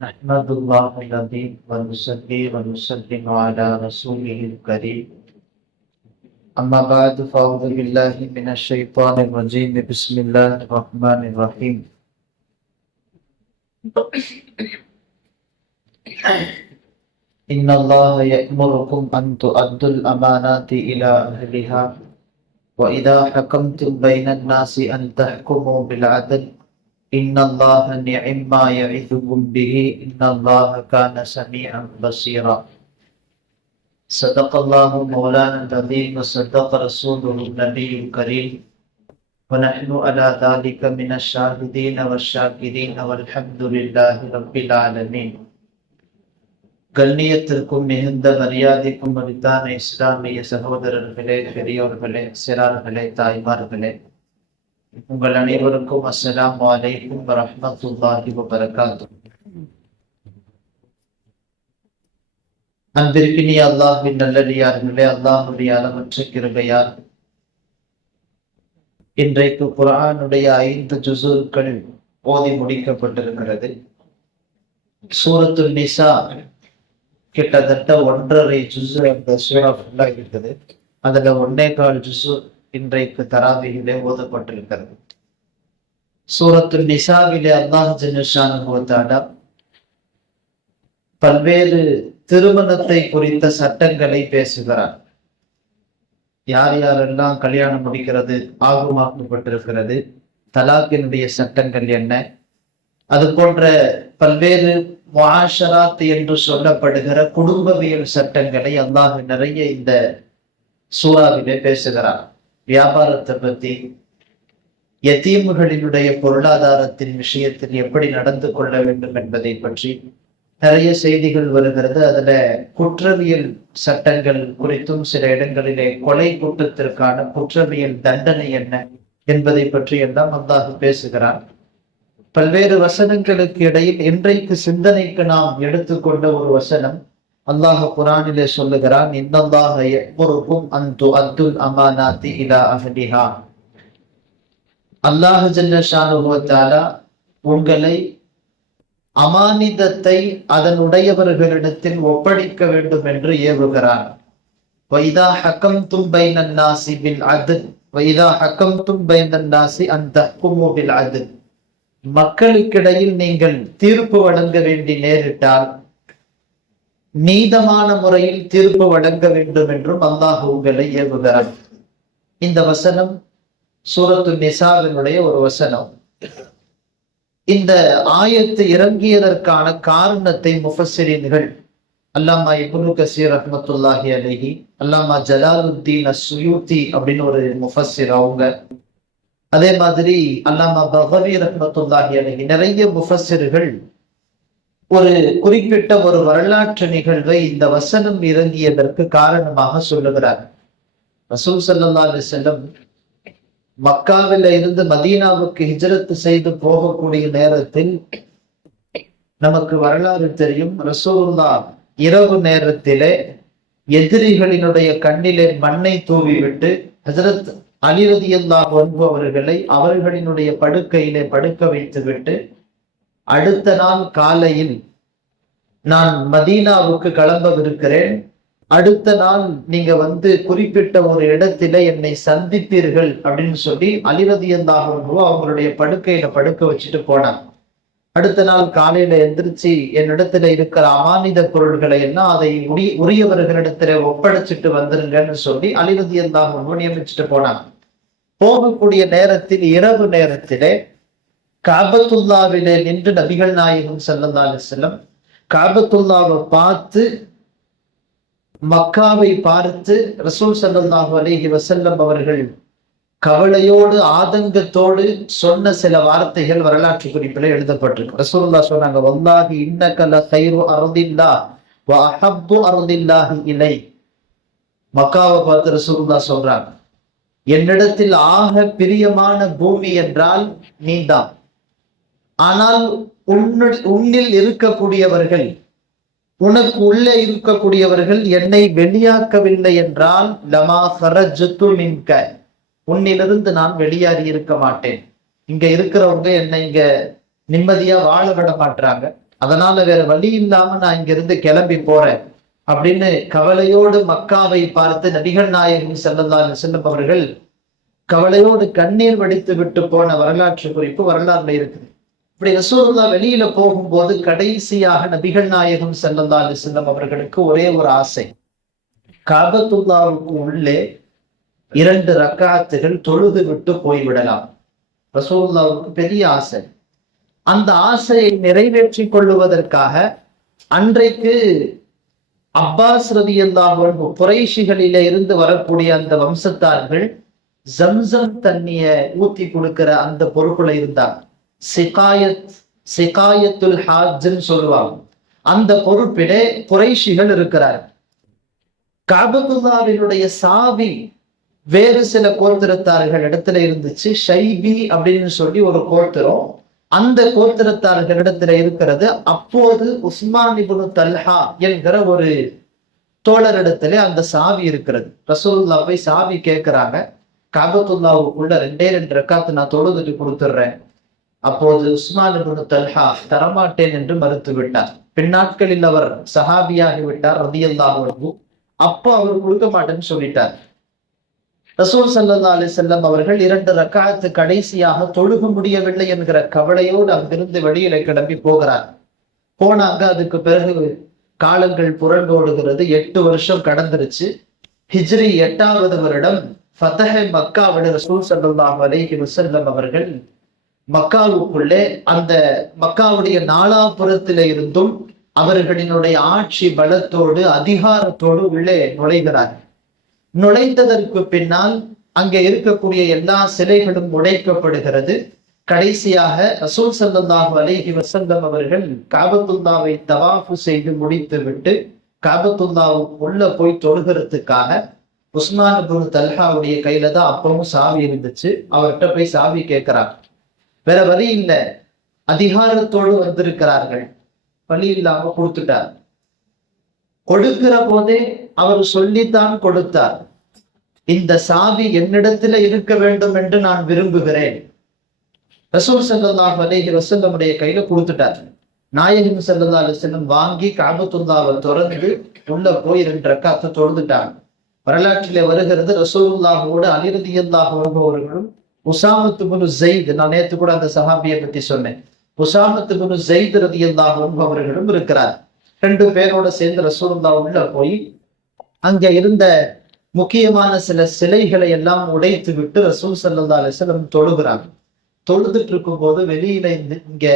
नहमदुल्लाह अलज़ी व नुसल्ली व नुसल्लिमु अला रसूलिहिल करीम अम्मा बाद फ़अऊज़ु बिल्लाहि मिनश शैतानिर रजीम बिस्मिल्लाहिर रहमानिर रहीम इन्नल्लाह यअमुरुकुम अन तुअद्दुल अमानाति इला अहलिहा व इज़ा हकमतुम बैनन नासि अन तहकुमु बिल अदल इन्नल्लाह निअम्मा यइज़ुकुम बिही इन्नल्लाह कान समीअन बसीरा। सदक़ल्लाहु मौलाना अज़ीम व सदक़ रसूलुहुन नबियुल करीम व नहनु अला ज़ालिका मिनश शाहिदीन वश्शाकिरीन वल्हम्दुलिल्लाहि रब्बिल आलमीन। கண்ணியத்திற்கும் மிகுந்த மரியாதைக்கும் உரித்தான இஸ்லாமிய சகோதரர்களே, பெரியோர்களே, சிறார்களே, தாய்மார்களே, உங்கள் அனைவருக்கும் அஸ்ஸலாமு அலைக்கும் வரஹ்மத்துல்லாஹி வபரகாத்துஹு. அன்பிற்கினிய அல்லாஹ்வின் நல்லடியார்களே, அல்லாஹ்வுடைய அளவற்ற கிருபையால் இன்றைக்கு குர்ஆனுடைய 5 ஜுஸுக்கள் ஓதி முடிக்கப்பட்டிருக்கிறது. சூரத்துல் நிசா கிட்டத்தட்ட 1.5 ஜுஸு அந்த சூரா ஃபுல்லா இருக்குது. அதுல 1.25 ஜுஸு இன்றைக்கு தராவியிலே ஓதப்பட்டிருக்கிறது. சூரத்துல் நிசாவிலே அல்லாஹ் ஜல்லஷானஹு வ தஆலா பல்வேறு திருமணத்தை குறித்த சட்டங்களை பேசுகிறார். யார் யாரெல்லாம் கல்யாணம் முடிக்கிறது ஆகுமாக்கப்பட்டிருக்கிறது, தலாக்கினுடைய சட்டங்கள் என்ன, அது போன்ற பல்வேறு முஆஷராத் என்று சொல்லப்படுகிற குடும்பவியல் சட்டங்களை அல்லாஹ் நிறைய இந்த சூறாவிலே பேசுகிறார். வியாபாரத்தை பத்தி, யதீம்களினுடைய பொருளாதாரத்தின் விஷயத்தில் எப்படி நடந்து கொள்ள வேண்டும் என்பதை பற்றி நிறைய செய்திகள் வருகிறது. அதுல குற்றவியல் சட்டங்கள் குறித்தும் சில இடங்களிலே கொலை குற்றத்திற்கான குற்றவியல் தண்டனை என்ன என்பதை பற்றி எல்லாம் அல்லாஹ் பேசுகிறார். பல்வேறு வசனங்களுக்கு இடையில் இன்றைக்கு சிந்தனைக்கு நாம் எடுத்துக்கொண்ட ஒரு வசனம் அல்லாஹ் குர்ஆனிலே சொல்லுகிறான், இன்னல்லாஹ யஅமுருக்கும் அன் துஅத்துல் அமானாத்தி இலா அஹ்லிஹா. அல்லாஹ் ஜல்லஷானுஹு வ தஆலா உங்களை அமானிதத்தை அதனுடையவர்களிடத்தில் ஒப்படைக்க வேண்டும் என்று ஏவுகிறான். வைதா ஹக்கம்தும் பைனன் நாஸி பில் அத்ல் வைதா ஹக்கம்தும் பைனன் நாஸி அன் தஹ்குமு பில் அத்ல். மக்களுக்கிடையில் நீங்கள் தீர்ப்பு வழங்க வேண்டி நேரிட்டால் நீதமான முறையில் தீர்ப்பு வழங்க வேண்டும் என்றும் அல்லாஹ் உங்களை ஏவுகிறான். இந்த வசனம் சூரத்துல் நிசாவினுடைய ஒரு வசனம். இந்த ஆயத்து இறங்கியதற்கான காரணத்தை முஃபஸ்ஸிரீன்கள் அல்லாமா இப்னு கஸீர் ரஹ்மத்துல்லாஹி அலைஹி, அல்லாமா ஜலாலுத்தீன் அஸ்ஸுயூத்தி அப்படின்னு ஒரு முஃபஸ்ஸிர் அவங்க, அதே மாதிரி அல்லாமா பகவி ரஹ்மத்துல்லாஹி அலைஹி, நிறைய முஃபஸ்ஸிர்கள் ஒரு குறிப்பிட்ட ஒரு வரலாற்று நிகழ்வை இந்த வசனம் இறங்கியதற்கு காரணமாக சொல்லுகிறார். ரசூல் ஸல்லல்லாஹு அலைஹி வஸல்லம் மக்காவில இருந்து மதீனாவுக்கு ஹிஜ்ரத் செய்து போகக்கூடிய நேரத்தில் நமக்கு வரலாறு தெரியும். ரசூலுல்லாஹ் இரவு நேரத்திலே எதிரிகளினுடைய கண்ணிலே மண்ணை தூவிவிட்டு ஹஜ்ரத் அலி ரலியல்லாஹு அன்ஹு அவர்களை அவர்களினுடைய படுக்கையிலே படுக்க வைத்துவிட்டு அடுத்த நாள் காலையில் நான் மதீனாவுக்கு கிளம்பவிருக்கிறேன், அடுத்த நாள் நீங்க குறிப்பிட்ட ஒரு இடத்தில என்னை சந்திப்பீர்கள் அப்படின்னு சொல்லி அலி ரலியல்லாஹு அன்ஹு அவங்களுடைய படுக்கையில படுக்க வச்சுட்டு போனாங்க. அடுத்த நாள் காலையில எந்திரிச்சு என்னிடத்துல இருக்கிற அமானித பொருள்களை எல்லாம் அதை உரியவர்களிடத்துல ஒப்படைச்சிட்டு வந்துருங்கன்னு சொல்லி அலி ரலியல்லாஹு அன்ஹு நியமிச்சுட்டு போனாங்க. போகக்கூடிய நேரத்தில் இரவு நேரத்திலே காபத்துல்லாவிலே நின்று நபிகள் நாயகம் ஸல்லல்லாஹு அலைஹி வஸல்லம் காபத்துல்லாவை பார்த்து, மக்காவை பார்த்து ரசூல் ஸல்லல்லாஹு அலைஹி வஸல்லம் அவர்கள் கவலையோடு ஆதங்கத்தோடு சொன்ன சில வார்த்தைகள் வரலாற்று குறிப்பில் எழுதப்பட்டிருக்கு. ரசூலுல்லாஹ் சொன்னாங்க, வல்லாஹி இன்னக லகைரு அர்தில்லாஹ் வ அஹப்பு அர்தில்லாஹி இலை. மக்காவை பார்த்து ரசூலுல்லாஹ் சொல்றாங்க, என்னிடத்தில் ஆக பிரியமான பூமி என்றால் நீதான். ஆனால் உன்னில் இருக்கக்கூடியவர்கள், உனக்கு உள்ளே இருக்கக்கூடியவர்கள் என்னை வெளியாக்கவில்லை என்றால் லமா ஹரஜ்து மின்க, உன்னிலிருந்து நான் வெளியாறி இருக்க மாட்டேன். இங்க இருக்கிறவங்க என்னை இங்க நிம்மதியா வாழ விட மாட்டாங்க, அதனால வேற வழி இல்லாம நான் இங்க இருந்து கிளம்பி போறேன் அப்படின்னு கவலையோடு மக்காவை பார்த்து நபிகள் நாயகம் ஸல்லல்லாஹு அலைஹி வஸல்லம் அவர்கள் கவலையோடு கண்ணீர் வடித்து விட்டு போன வரலாற்று குறிப்பு வரலாறுல இருக்குது. இப்படி ரசூலுல்லாஹ் வெளியில போகும்போது கடைசியாக நபிகள் நாயகம் ஸல்லல்லாஹு அலைஹி வஸல்லம் அவர்களுக்கு ஒரே ஒரு ஆசை, காபத்துல்லாவுக்கு உள்ளே 2 ரக்காத்துகள் தொழுது விட்டு போய்விடலாம். ரசூலுல்லாவுக்கு பெரிய ஆசை. அந்த ஆசையை நிறைவேற்றி கொள்ளுவதற்காக அன்றைக்கு அப்பாஸ் ரலியல்லாஹு அன்ஹு குறைஷிகளிலே இருந்து வரக்கூடிய அந்த வம்சத்தார்கள் ஜம்சம் தண்ணிய ஊத்தி கொடுக்கிற அந்த பொறுப்புல இருந்தாங்க. சிகாயத்துல் ஹாஜ்ன்னு சொல்லுவாங்க. அந்த பொறுப்பிலே குறைஷிகள் இருக்கிறார். காபத்துல்லாவினுடைய சாவி வேறு சில கோத்திரத்தார்கள் இடத்துல இருந்துச்சு. ஷைபி அப்படின்னு சொல்லி ஒரு கோத்திரம், அந்த கோத்திரத்தார்கள் இடத்துல இருக்கிறது. அப்போது உஸ்மான் இப்னு தல்ஹா என்கிற ஒரு தோழரிடத்துல அந்த சாவி இருக்கிறது. ரசூலுல்லாஹ் போய் சாவி கேட்கிறாங்க. காபத்துல்லாவுக்குள்ள 2 ரக்காத்து நான் தொழுதுட்டு கொடுத்துடுறேன். அப்போது உஸ்மான் இப்னு தல்ஹா தரமாட்டேன் என்று மறுத்து விட்டார். பின்னாட்களில் அவர் சஹாபியாகி விட்டார் ரலியல்லாஹு அன்ஹு. அப்போ அவர் கொடுக்க மாட்டேன்னு சொல்லிட்டார். ரசூல் ஸல்லல்லாஹு அலைஹி வஸல்லம் அவர்கள் 2 ரக்காத்து கடைசியாக தொழுக முடியவில்லை என்கிற கவலையோடு அங்கிருந்து வெளியில கிளம்பி போகிறார். போனாங்க. அதுக்கு பிறகு காலங்கள் புரண்டோடுகிறது. 8 வருஷம் கடந்துருச்சு. ஹிஜ்ரி 8வது வருடம் ஃபதஹ் மக்காவிட ரசூல் ஸல்லல்லாஹு அலைஹி வஸல்லம் அவர்கள் மக்காவுக்குள்ளே அந்த மக்காவுடைய நாலாபுரத்தில இருந்தும் அவர்களினுடைய ஆட்சி பலத்தோடு அதிகாரத்தோடு உள்ளே நுழைகிறார். நுழைந்ததற்கு பின்னால் அங்கே இருக்கக்கூடிய எல்லா சிலைகளும் உடைக்கப்படுகிறது. கடைசியாக ரசூல் ஸல்லல்லாஹு அலைஹி வஸல்லம் அவர்கள் காபத்துல்லாவை தவாஃப் செய்து முடித்து விட்டு காபத்துல்லாவுக்கு உள்ள போய் தொழுகிறதுக்காக உஸ்மான் இப்னு தல்ஹாவுடைய கையில தான் அப்பவும் சாவி இருந்துச்சு. அவர்கிட்ட போய் சாவி கேட்கிறார். வேற வழி இல்லை, அதிகாரத்தோடு வந்திருக்கிறார்கள், வழி இல்லாம கொடுத்துட்டார். கொடுக்கிற போதே அவர் சொல்லித்தான் கொடுத்தார், இந்த சாவி என்னிடத்துல இருக்க வேண்டும் என்று நான் விரும்புகிறேன். ரசூல் ஸல்லல்லாஹு அலைஹி வஸல்லமுடைய கையில கொடுத்துட்டார். நாயகம் ஸல்லல்லாஹு அலைஹி வஸல்லம் வாங்கி காபத்துல்லாவை திறந்து உள்ள போய் 2 ரக்காத்து தொழுதுட்டாங்க. வரலாற்றிலே வருகிறது, ரசூலுல்லாஹோடு அலி ரலியல்லாஹு அன்ஹு அவர்களும் உஸாமத் இப்னு ஸைத், நான் நேத்து கூட அந்த சஹாபியை பத்தி சொன்னேன், உஸாமத் இப்னு ஸைத் ரலியல்லாஹு அன்ஹு அவர்களும் இருக்கிறார். 2 பேரோட சேர்ந்து ரசூலுல்லாஹ் உள்ள போய் அங்க இருந்த முக்கியமான சில சிலைகளை எல்லாம் உடைத்து விட்டு ரசூல் ஸல்லல்லாஹு அலைஹி வஸல்லம் தொழுகிறாங்க. தொழுதுட்டு இருக்கும் போது வெளியில இங்க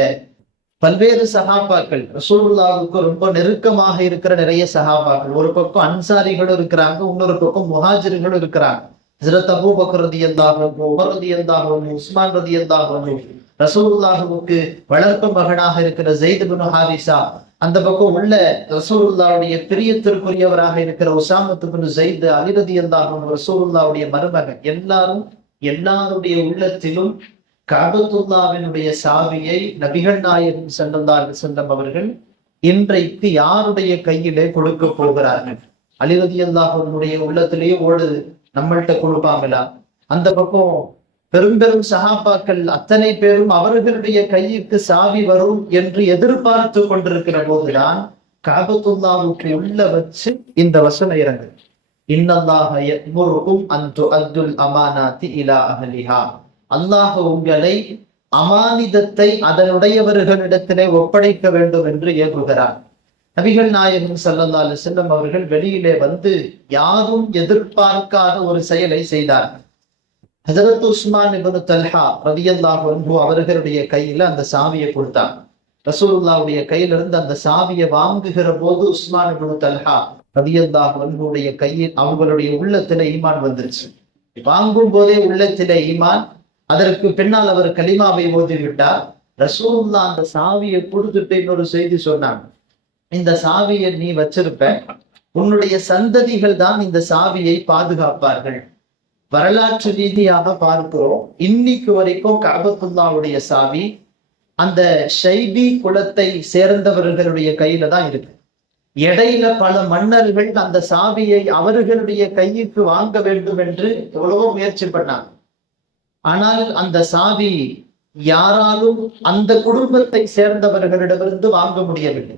பல்வேறு சஹாபாக்கள், ரசூலுல்லாஹுக்கு ரொம்ப நெருக்கமாக இருக்கிற நிறைய சஹாபாக்கள், ஒரு பக்கம் அன்சாரிகளும் இருக்கிறாங்க, இன்னொரு பக்கம் முஹாஜிர்களும் இருக்கிறாங்க. ஹஜ்ரத் அபூபக்கர் ரலியல்லாஹு அன்ஹு, உமர் ரலியல்லாஹு அன்ஹு, உஸ்மான் ரலியல்லாஹு அன்ஹு, ரசூலுல்லாஹுவுக்கு வளர்ப்பு மகனாக இருக்கிற ஸைத் இப்னு ஹாரிஸா, அந்த பக்கம் உள்ள ரசூலுல்லாஹ்வுடைய பிரியத்திற்குரியவராக இருக்கிற உஸாமத் இப்னு ஸைத், அலி ரலியல்லாஹு அன்ஹு, ரசூலுல்லாஹ்வுடைய மருமகன், எல்லாருடைய உள்ளத்திலும் காபத்துல்லாவினுடைய சாவியை நபிகள் நாயகம் ஸல்லல்லாஹு அலைஹி வஸல்லம் அவர்கள் இன்றைக்கு யாருடைய கையிலே கொடுக்க போகிறார்கள்? அலி ரலியல்லாஹு அன்ஹுடைய உள்ளத்திலேயே ஓடுது, நம்மள்கிட்ட கொடுப்பாங்களா? அந்த பக்கம் பெரும் சஹாபாக்கள் அத்தனை பேரும் அவர்களுடைய கைக்கு சாவி வரும் என்று எதிர்பார்த்து கொண்டிருக்கிற போதுதான் காபத்துல்லாவுக்கு உள்ள வச்சு இந்த வசனம் இறங்கு, இன்னல்லாஹ யஅமுருக்கும் அன் துஅத்துல் அமானாத்தி இலா அஹ்லிஹா, அல்லாஹ் உங்களை அமானிதத்தை அதனுடையவர்களிடத்திலே ஒப்படைக்க வேண்டும் என்று ஏவுகிறார். நபிகள் நாயகம் ஸல்லல்லாஹு அலைஹி வஸல்லம் அவர்கள் வெளியிலே வந்து யாரும் எதிர்பார்க்காத ஒரு செயலை செய்தார். ஹஜரத் உஸ்மான் இப்னு தல்ஹா ரலியல்லாஹு அன்ஹு அவர்களுடைய கையில அந்த சாவியை கொடுத்தார். ரசூலுல்லாஹ்வுடைய கையிலிருந்து அந்த சாவியை வாங்குகிற போது உஸ்மான் இப்னு தல்ஹா ரலியல்லாஹு அன்ஹுடைய கையில் அவங்களுடைய உள்ளத்திலே ஈமான் வந்துருச்சு. வாங்கும் போதே உள்ளத்திலே ஈமான், அதற்கு பின்னால் அவர் கலிமாவை ஓதிவிட்டார். ரசூலுல்லாஹ் அந்த சாவியை கொடுத்துட்டு இன்னொரு செய்தி சொன்னாங்க, இந்த சாவியை நீ வச்சிருப்ப, உன்னுடைய சந்ததிகள் தான் இந்த சாவியை பாதுகாப்பார்கள். வரலாற்று ரீதியாக பார்க்கிறோம், இன்னைக்கு வரைக்கும் கஅபத்துல்லாவுடைய சாவி அந்த ஷைபி குலத்தை சேர்ந்தவர்களுடைய கையில தான் இருக்கு. இடையில பல மன்னர்கள் அந்த சாவியை அவர்களுடைய கைக்கு வாங்க வேண்டும் என்று எவ்வளவோ முயற்சி பண்ணாங்க. ஆனால் அந்த சாவி யாராலும் அந்த குடும்பத்தை சேர்ந்தவர்களிடமிருந்து வாங்க முடியவில்லை.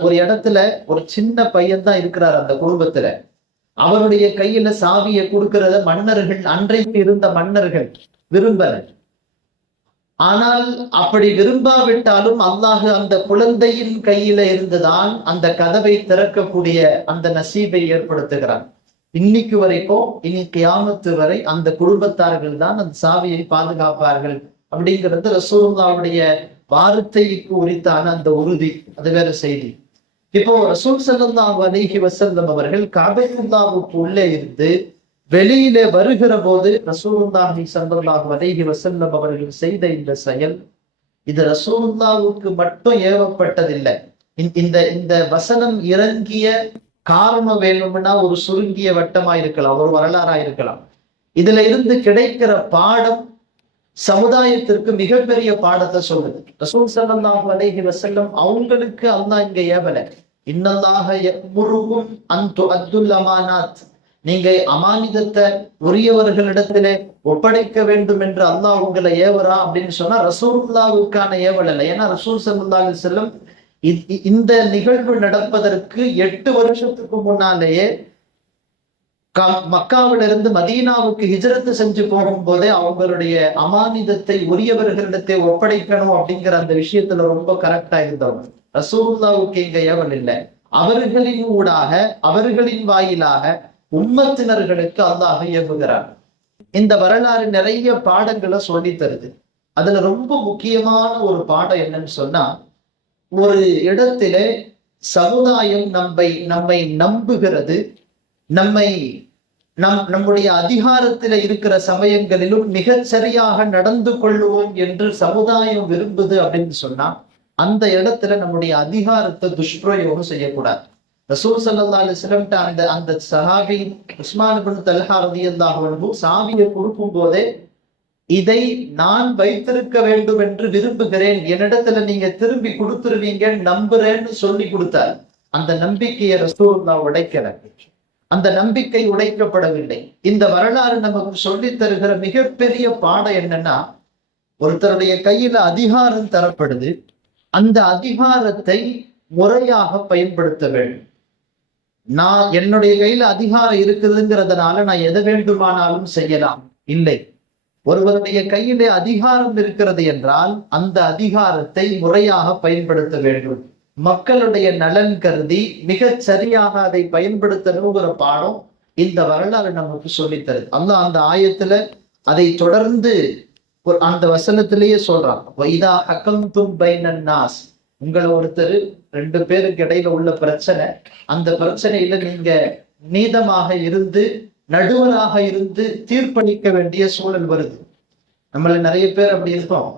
ஒரு இடத்துல ஒரு சின்ன பையன் தான் இருக்கிறார் அந்த குடும்பத்துல. அவருடைய கையில சாவியை கொடுக்கிறத மன்னர்கள், அன்றைக்கு இருந்த மன்னர்கள் விரும்பனர். ஆனால் அப்படி விரும்பாவிட்டாலும் அல்லாஹ் அந்த குழந்தையின் கையில இருந்துதான் அந்த கதவை திறக்கக்கூடிய அந்த நசீபை ஏற்படுத்துகிறார். இன்னைக்கு வரைக்கும், இனி கியாமத்து வரை அந்த குடும்பத்தார்கள் தான் அந்த சாவியை பாதுகாப்பார்கள் அப்படிங்கிறது ரசூலுல்லாஹ்வுடைய வார்த்தைக்கு உரித்தான அந்த உறுதி. அது வேற செய்தி. இப்போ ரசூல் ஸல்லல்லாஹு அலைஹி வஸல்லம் அவர்கள் கஅபத்துல்லாஹ்வுக்கு உள்ளே இருந்து வெளியிலே வருகிற போது ரசூலுல்லாஹி ஸல்லல்லாஹு அலைஹி வஸல்லம் அவர்கள் செய்த இந்த செயல், இது ரசூலுல்லாஹ்வுக்கு மட்டும் ஏவப்பட்டதில்லை. இந்த வசனம் இறங்கிய காரணம் வேணும்னா ஒரு சுருங்கிய வட்டமா இருக்கலாம், ஒரு வரலாறா இருக்கலாம். இதுல இருந்து கிடைக்கிற பாடம் சமுதாயத்திற்கு மிகப்பெரிய பாடத்தை சொல்லுது. ரசூல் ஸல்லல்லாஹு அலைஹி வஸல்லம் அவங்களுக்கு அல்லாஹ் இங்க ஏவல, இன்னல்லாஹ யஅமுருகும் அன் துஅத்துல் அமானாத், நீங்க அமானிதத்தை உரியவர்களிடத்திலே ஒப்படைக்க வேண்டும் என்று அல்லாஹ் உங்களை ஏவரா அப்படின்னு சொன்னா ரசூலுல்லாஹ்வுக்கான ஏவல் இல்லை. ஏன்னா ரசூல் ஸல்லல்லாஹு அலைஹி வஸல்லம் இந்த நிகழ்வு நடப்பதற்கு 8 வருஷத்துக்கு முன்னாலேயே மக்காவிலிருந்து மதீனாவுக்கு ஹிஜ்ரத் செஞ்சு போகும்போதே அவங்களுடைய அமானிதத்தை உரியவர்களிடத்தை ஒப்படைக்கணும் அப்படிங்கிற அந்த விஷயத்துல ரொம்ப கரெக்டா இருந்தவங்க. ரசூலுல்லாஹ்வுக்கு இங்க ஏவல் இல்லை. அவர்களின் ஊடாக, அவர்களின் வாயிலாக உம்மத்தினர்களுக்கு அல்லாஹ் ஏவுகிறார். இந்த வரலாறு நிறைய பாடங்களை சொல்லி தருது. அதுல ரொம்ப முக்கியமான ஒரு பாடம் என்னன்னு சொன்னா, ஒரு இடத்திலே சமுதாயம் நம்மை நம்புகிறது, நம்முடைய அதிகாரத்தில இருக்கிற சமயங்களிலும் மிகச் சரியாக நடந்து கொள்ளுவோம் என்று சமுதாயம் விரும்புது அப்படின்னு சொன்னா, அந்த இடத்துல நம்முடைய அதிகாரத்தை துஷ்பிரயோகம் செய்யக்கூடாது. ரசூல் ஸல்லல்லாஹு அலைஹி வஸல்லம் அந்த சஹாபி உஸ்மான் இப்னு தல்ஹா ரலியல்லாஹு அன்ஹு சாவியை கொடுக்கும் போதே, இதை நான் வைத்திருக்க வேண்டும் என்று விரும்புகிறேன், என்னிடத்துல நீங்க திரும்பி கொடுத்துருவீங்க நம்புறேன்னு சொல்லி கொடுத்தார். அந்த நம்பிக்கையை ரசூலுல்லாஹ் உடைக்கல. அந்த நம்பிக்கை உடைக்கப்படவில்லை. இந்த வரலாறு நமக்கு சொல்லி தருகிற மிகப்பெரிய பாடம் என்னன்னா, ஒருத்தருடைய கையில அதிகாரம் தரப்படுது, அந்த அதிகாரத்தை முறையாக பயன்படுத்த வேண்டும். நான் என்னுடைய கையில அதிகாரம் இருக்குதுங்கிறதுனால நான் எதை வேண்டுமானாலும் செய்யலாம் இல்லை. ஒருவருடைய கையிலே அதிகாரம் இருக்கிறது என்றால் அந்த அதிகாரத்தை முறையாக பயன்படுத்த வேண்டும். மக்களுடைய நலன் கருதி மிகச் சரியாக அதை பயன்படுத்தணுங்கிற பாடம் இந்த வரலாறு நமக்கு சொல்லித்தருது. அல்லாஹ் அந்த ஆயத்துல அதை தொடர்ந்து அந்த வசனத்திலேயே சொல்றான், வைதா ஹக்கம்தும் பைனன் நாஸ், உங்களை ஒருத்தர் 2 பேருக்கு இடையில உள்ள பிரச்சனை, அந்த பிரச்சனையில நீங்க நீதமாக இருந்து நடுவராக இருந்து தீர்ப்பளிக்க வேண்டிய சூழல் வருது. நம்மள நிறைய பேர் அப்படி இருக்கோம்.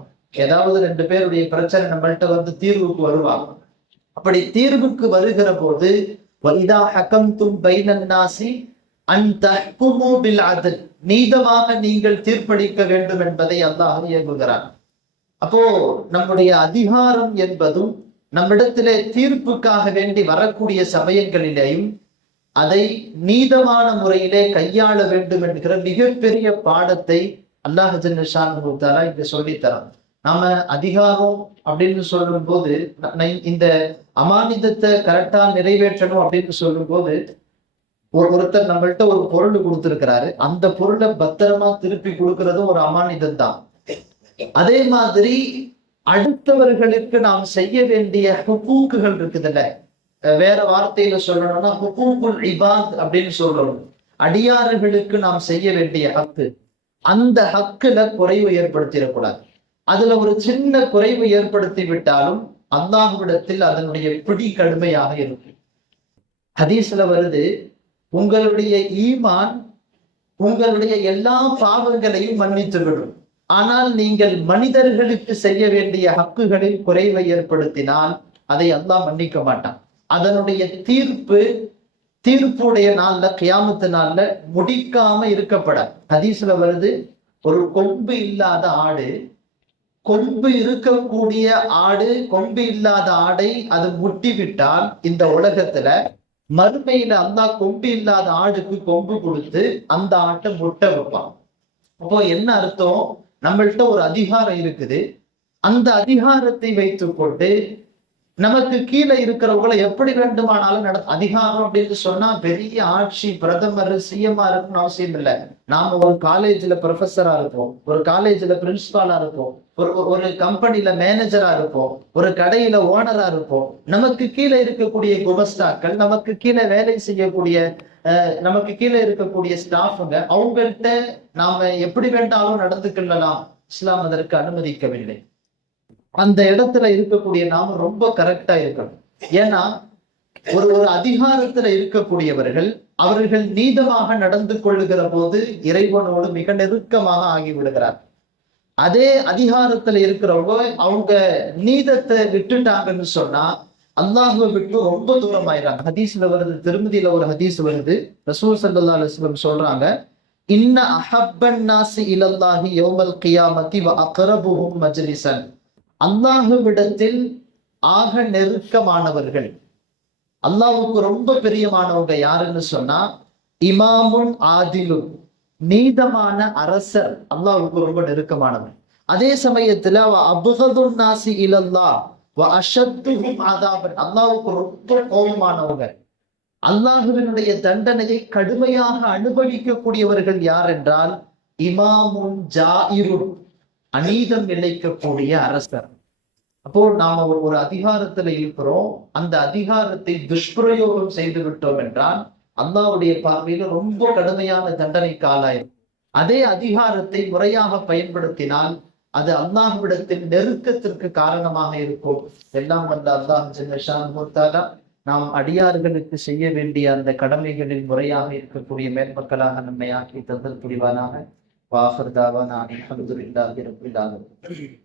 ஏதாவது 2 பேருடைய பிரச்சனை நம்மள்கிட்ட வந்து தீர்வுக்கு வருவாங்க. அப்படி தீர்வுக்கு வருகிற போது வைதா ஹக்கம்தும் பைனன் நாஸி அன் தஹ்குமு பில் அத்ல், நீதமாக நீங்கள் தீர்ப்பளிக்க வேண்டும் என்பதை அல்லாஹ் ஏவுகிறார். அப்போ நம்முடைய அதிகாரம் என்பதும் நம்மிடத்திலே தீர்ப்புக்காக வேண்டி வரக்கூடிய சமயங்களிலேயும் அதை நீதமான முறையிலே கையாள வேண்டும் என்கிற மிகப்பெரிய பாடத்தை அல்லாஹ் ஜல்ல ஷானஹு தஆலா இங்க சொல்லித்தரான். நாம அதிகாரம் அப்படின்னு சொல்லும் போது, இந்த அமானிதத்தை கரெக்டா நிறைவேற்றணும் அப்படின்னு சொல்லும் போது, ஒருத்தர் நம்மள்கிட்ட ஒரு பொருள் கொடுத்திருக்கிறாரு, அந்த பொருளை பத்திரமா திருப்பி கொடுக்கறதும் ஒரு அமானிதம் தான். அதே மாதிரி அடுத்தவர்களுக்கு நாம் செய்ய வேண்டிய ஹுகூக்குகள் இருக்குதுல்ல, வேற வார்த்தையில சொல்லணும்னா ஹுகூக்குல் இபாத் அப்படின்னு சொல்லணும். அடியாறுகளுக்கு நாம் செய்ய வேண்டிய ஹக்கு, அந்த ஹக்குல குறைவு ஏற்படுத்திடக்கூடாது. அதுல ஒரு சின்ன குறைவு ஏற்படுத்தி விட்டாலும் அல்லாஹ்விடத்தில் அதனுடைய பிடி கடுமையாக இருக்கும். ஹதீஸ்ல வருது, உங்களுடைய ஈமான் உங்களுடைய எல்லா பாவங்களையும் மன்னித்து விடும், ஆனால் நீங்கள் மனிதர்களுக்கு செய்ய வேண்டிய ஹக்குகளில் குறைவை ஏற்படுத்தினால் அதை அல்லாஹ் மன்னிக்க மாட்டான். அதனுடைய தீர்ப்பு தீர்ப்புடைய நாள்ல, கியாமத்து நாள்ல முடிக்காம இருக்கப்பட. ஹதீஸ்ல வருது, ஒரு கொம்பு இல்லாத ஆடு, கொம்பு இருக்கக்கூடிய ஆடு, கொம்பு இல்லாத ஆடை அது முட்டி விட்டால் இந்த உலகத்துல மறுமையில அல்லாஹ் கொம்பு இல்லாத ஆடுக்கு கொம்பு கொடுத்து அந்த ஆட்டை முட்டை வைப்பான். அப்போ என்ன அர்த்தம்? நம்மள்ட்ட ஒரு அதிகாரம் இருக்குது, அந்த அதிகாரத்தை வைத்துக் கொண்டு நமக்கு கீழே இருக்கிறவங்களை எப்படி வேண்டுமானாலும் அதிகாரம் அப்படின்னு சொன்னா பெரிய ஆட்சி, பிரதமர், சிஎம்ஆ இருக்குன்னு அவசியம் இல்லை. நாம ஒரு காலேஜ்ல ப்ரொஃபஸரா இருப்போம், ஒரு காலேஜ்ல பிரின்சிபாலா இருப்போம், ஒரு கம்பெனில மேனேஜரா இருப்போம், ஒரு கடையில ஓனரா இருப்போம். நமக்கு கீழே இருக்கக்கூடிய குமஸ்தாக்கள், நமக்கு கீழே வேலை செய்யக்கூடிய நமக்கு கீழே இருக்கக்கூடிய ஸ்டாஃபுங்க, அவங்கள்ட்ட நாம எப்படி வேண்டாலும் நடந்து கொள்ளலாம். இஸ்லாம் அதற்கு அனுமதிக்கவில்லை. அந்த இடத்துல இருக்கக்கூடிய நாம ரொம்ப கரெக்டா இருக்கணும். ஏன்னா ஒரு அதிகாரத்துல இருக்கக்கூடியவர்கள் அவர்கள் நீதமாக நடந்து கொள்ளுகிற போது இறைவனோடு மிக நெருக்கமாக ஆகிவிடுகிறார். அதே அதிகாரத்துல இருக்கிறவங்க அவங்க நீதத்தை விட்டுட்டாங்கன்னு சொன்னா அல்லாஹுவை விட்டு ரொம்ப தூரம் ஆயிடுறாங்க. ஹதீஸ்ல வருது, திருமதியில ஒரு ஹதீஸ் வருது, ரசூல் ஸல்லல்லாஹு அலைஹி வஸல்லம் சொல்றாங்க, இன்ன அஹப்பன் நாசி இலல்லாஹி யௌமல் கியாமத்தி வ அக்ரபுஹும் மஜ்லிஸன். அல்லாஹுவிடத்தில் ஆக நெருக்கமானவர்கள், அல்லாஹுக்கு ரொம்ப பிரியமானவங்க யாருன்னு சொன்னா இமாமுன் ஆதிலுன், நீதமான அரசர் அல்லாஹுக்கு ரொம்ப நெருக்கமானவர். அதே சமயத்துல அபுகதுன் நாசி இலல்லாஹ் வ அஷத்துஹும் அதாபன், அல்லாஹுக்கு ரொம்ப கோபமானவங்க, அல்லாஹுவினுடைய தண்டனையை கடுமையாக அனுபவிக்கக்கூடியவர்கள் யார் என்றால் இமாமுன் ஜாயிருன், அநீதம் இழைக்கக்கூடிய அரசர். அப்போ நாம ஒரு அதிகாரத்துல இருக்கிறோம், அந்த அதிகாரத்தை துஷ்பிரயோகம் செய்து விட்டோம் என்றால் அல்லாஹ்வுடைய பார்வையில ரொம்ப கடுமையான தண்டனைக்கு ஆளாயிரும். அதே அதிகாரத்தை முறையாக பயன்படுத்தினால் அது அல்லாஹ்விடத்தில் நெருக்கத்திற்கு காரணமாக இருக்கும். எல்லாம் வந்த அல்லாஹ் ஜல்ல ஷானஹு தஆலா நாம் அடியார்களுக்கு செய்ய வேண்டிய அந்த கடமைகளில் முறையாக இருக்கக்கூடிய மேன்மக்களாக நம்மை ஆக்கி தந்தல் புரிவானாக. வாஹிர் தாவானா அல்ஹம்துலில்லாஹி ரப்பில் ஆலமீன்.